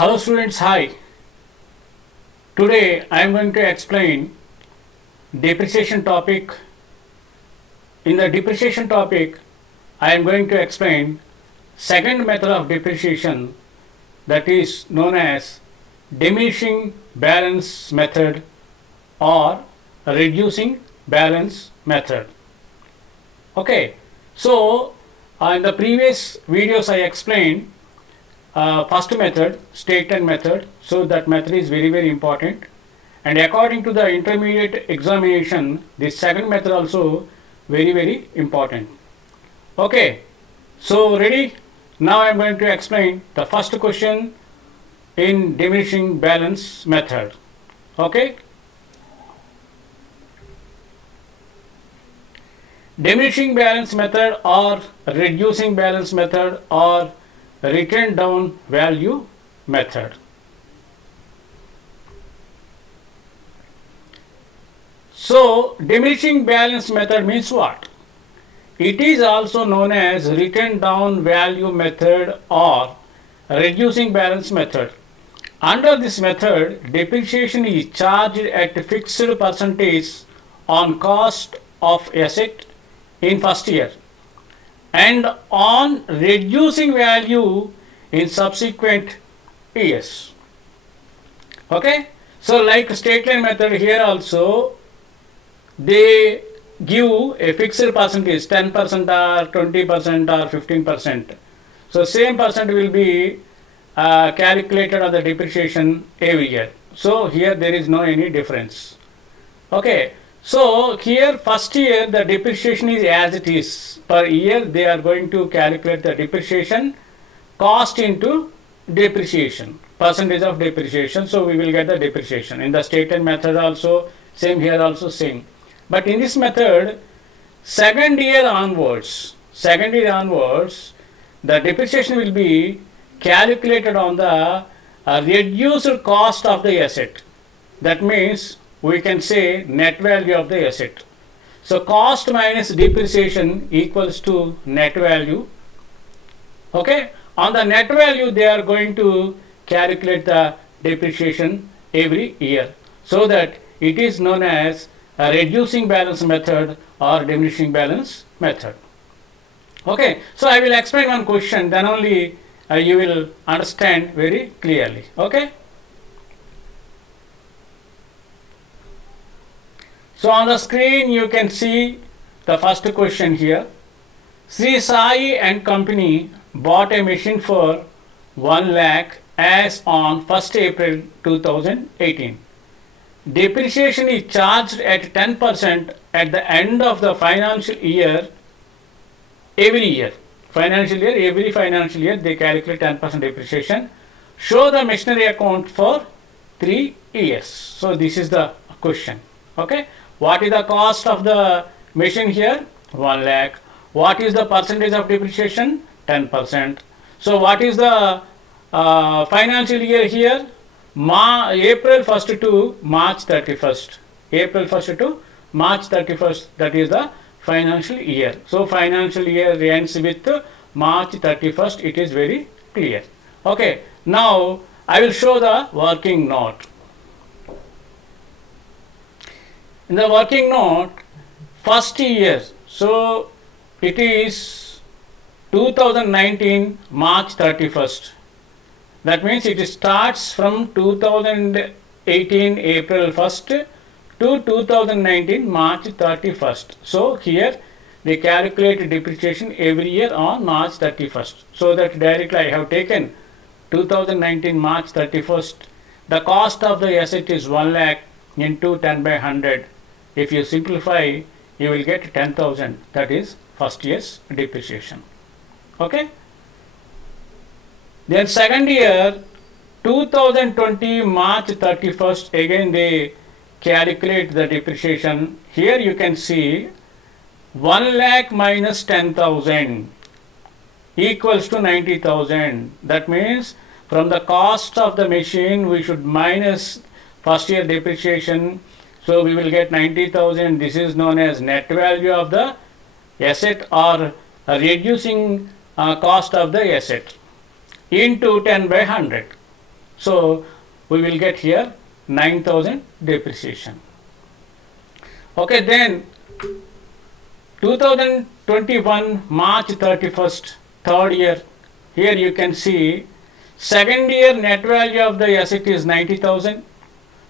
Hello students, hi. Today I am going to explain depreciation topic. In the depreciation topic, I am going to explain second method of depreciation, that is known as diminishing balance method or reducing balance method. Okay, so in the previous videos I explained first method, straight-line method, so that method is very important, and according to the intermediate examination this second method also very important. Okay, so ready? Now I am going to explain the first question in diminishing balance method. Okay, diminishing balance method or reducing balance method or written down value method. So diminishing balance method means what? It is also known as written down value method or reducing balance method. Under this method, depreciation is charged at a fixed percentage on cost of asset in first year and on reducing value in subsequent years. Okay, so like straight line method, here also they give a fixed percentage, 10% or 20% or 15%. So same percent will be calculated on the depreciation every year. So here there is no any difference. Okay, so here first year the depreciation is as it is. Per year they are going to calculate the depreciation cost into depreciation, percentage of depreciation. So we will get the depreciation. In the straight-line method also same, here also same. But in this method, second year onwards, the depreciation will be calculated on the reduced cost of the asset. That means we can say net value of the asset. So cost minus depreciation equals to net value. Okay, on the net value they are going to calculate the depreciation every year. So that it is known as a reducing balance method or diminishing balance method. Okay, so I will explain one question, then only you will understand very clearly. Okay. So on the screen you can see the first question here. Sri Sai and company bought a machine for 1 lakh as on 1st April 2018. Depreciation is charged at 10% at the end of the financial year every year. Every financial year they calculate 10% depreciation. Show the machinery account for 3 years. So this is the question. Okay. What is the cost of the machine here? 1 lakh. What is the percentage of depreciation? 10%. So what is the financial year here? April 1st to March 31st. April 1st to March 31st. That is the financial year. So financial year ends with March 31st. It is very clear. Okay. Now I will show the working note. In the working note, first year, so it is 2019 March 31st. That means it starts from 2018 April 1st to 2019 March 31st. So here they calculate depreciation every year on March 31st. So that directly I have taken 2019 March 31st. The cost of the asset is 1 lakh into 10 by 100. If you simplify, you will get 10,000. That is first year's depreciation. Okay. Then second year, 2020 March 31st, again they calculate the depreciation. Here you can see 1 lakh minus 10,000 equals to 90,000. That means from the cost of the machine we should minus first year depreciation. So we will get 90,000. This is known as net value of the asset or reducing cost of the asset into 10 by 100. So we will get here 9,000 depreciation. Okay, then 2021 March 31st, third year. Here you can see second year net value of the asset is 90,000.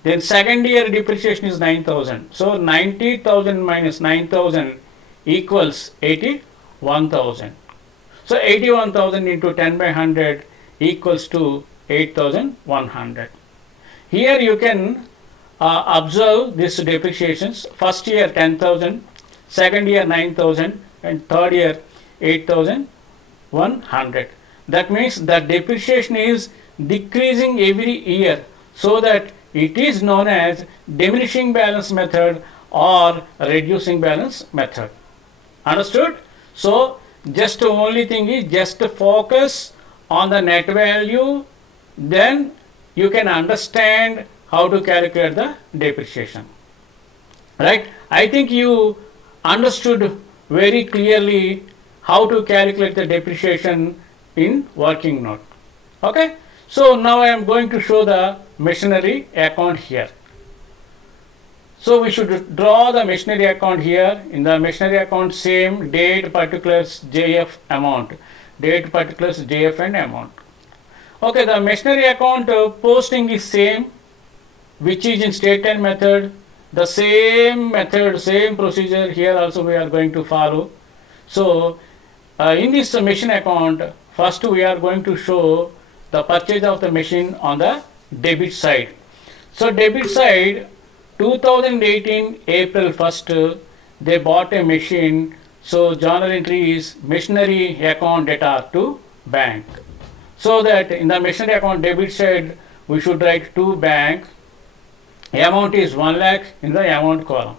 Then second year depreciation is 9,000. So 90,000 minus 9,000 equals 81,000. So 81,000 into 10 by 100 equals to 8,100. Here you can observe these depreciations. First year 10,000, second year 9,000, and third year 8,100. That means the depreciation is decreasing every year, so that it is known as diminishing balance method or reducing balance method. Understood? So just the only thing is just focus on the net value, then you can understand how to calculate the depreciation. Right? I think you understood very clearly how to calculate the depreciation in working note. Okay? So now I am going to show the machinery account here. So we should draw the machinery account here. In the machinery account, same date, particulars, JF, amount. Date, particulars, JF and amount. Okay, the machinery account posting is same, which is in state and method. The same method, same procedure here also we are going to follow. So in this machine account, first we are going to show the purchase of the machine on the debit side. So debit side, 2018 April 1st, they bought a machine. So journal entry is machinery account data to bank. So that in the machinery account debit side, we should write to bank. Amount is 1 lakh in the amount column,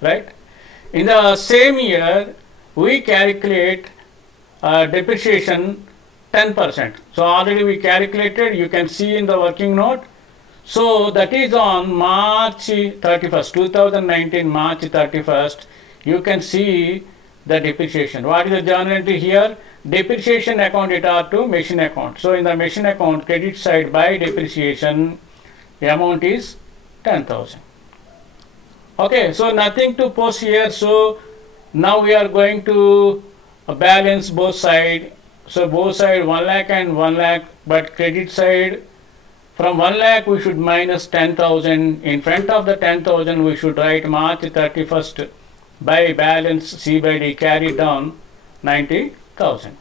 right? In the same year, we calculate depreciation 10%. So already we calculated, you can see in the working note. So that is on March 31st, 2019 March 31st, you can see the depreciation. What is the journal entry here? Depreciation account data to machine account. So in the machine account credit side by depreciation, the amount is 10,000. Okay, so nothing to post here. So now we are going to balance both side. So both side 1 lakh and 1 lakh, but credit side from 1 lakh we should minus 10,000. In front of the 10,000 we should write March 31st by balance C by D carry down 90,000.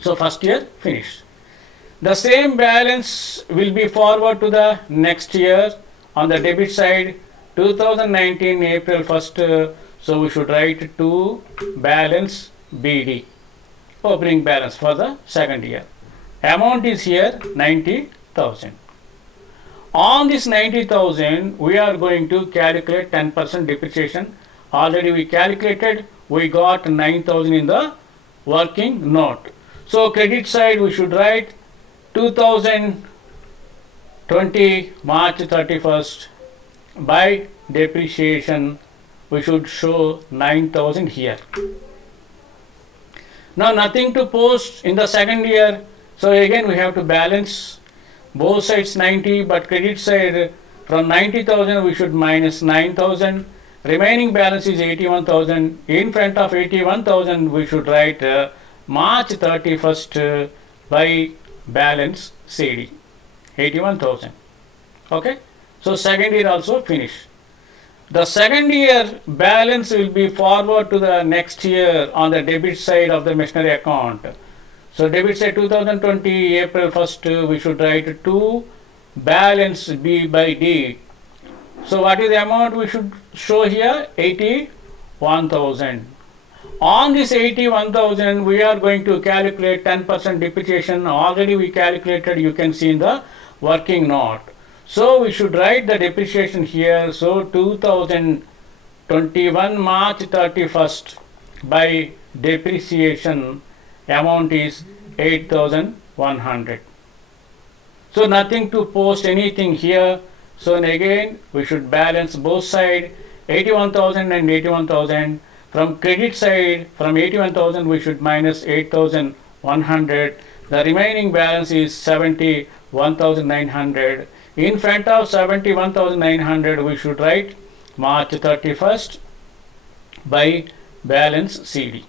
So first year finished. The same balance will be forward to the next year on the debit side 2019 April 1st. So we should write to balance BD, opening balance for the second year. Amount is here 90,000. On this 90,000 we are going to calculate 10% depreciation. Already we calculated, we got 9,000 in the working note. So credit side we should write 2020 March 31st by depreciation we should show 9,000 here. Now nothing to post in the second year. So again we have to balance both sides 90, but credit side from 90,000 we should minus 9,000. Remaining balance is 81,000. In front of 81,000 we should write March 31st by balance CD, 81,000. Okay. So second year also finished. The second year balance will be forward to the next year on the debit side of the machinery account. So debit side 2020 April 1st we should write to balance B by D. So what is the amount we should show here? 81,000. On this 81,000 we are going to calculate 10% depreciation. Already we calculated, you can see in the working note. So we should write the depreciation here. So 2021 March 31st by depreciation amount is 8,100. So nothing to post anything here. So again we should balance both side 81,000 and 81,000. From credit side from 81,000 we should minus 8,100. The remaining balance is 70 71,900. In front of 71,900 we should write March 31st by balance CD.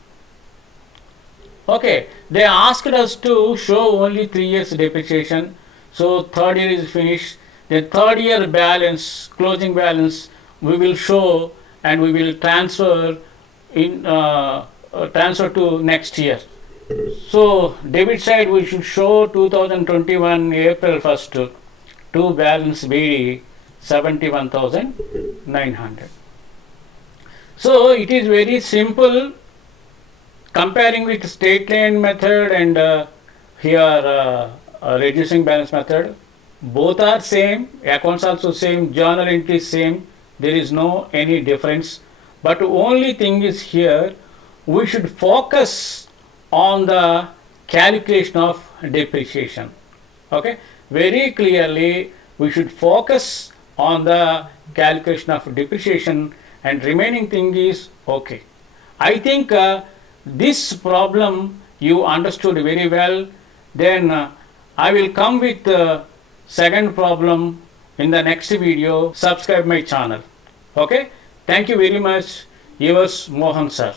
Okay, they asked us to show only 3 years depreciation. So third year is finished. The third year balance, closing balance, we will show and we will transfer to next year. So debit side we should show 2021 April 1st to balance BD 71,900. So it is very simple comparing with straight line method and here reducing balance method. Both are same, accounts also same, journal entry same, there is no any difference. But only thing is here we should focus on the calculation of depreciation. Okay, very clearly we should focus on the calculation of depreciation and remaining thing is okay. I think this problem you understood very well. Then I will come with the second problem in the next video. Subscribe my channel. Okay, thank you very much. Yours Mohan sir.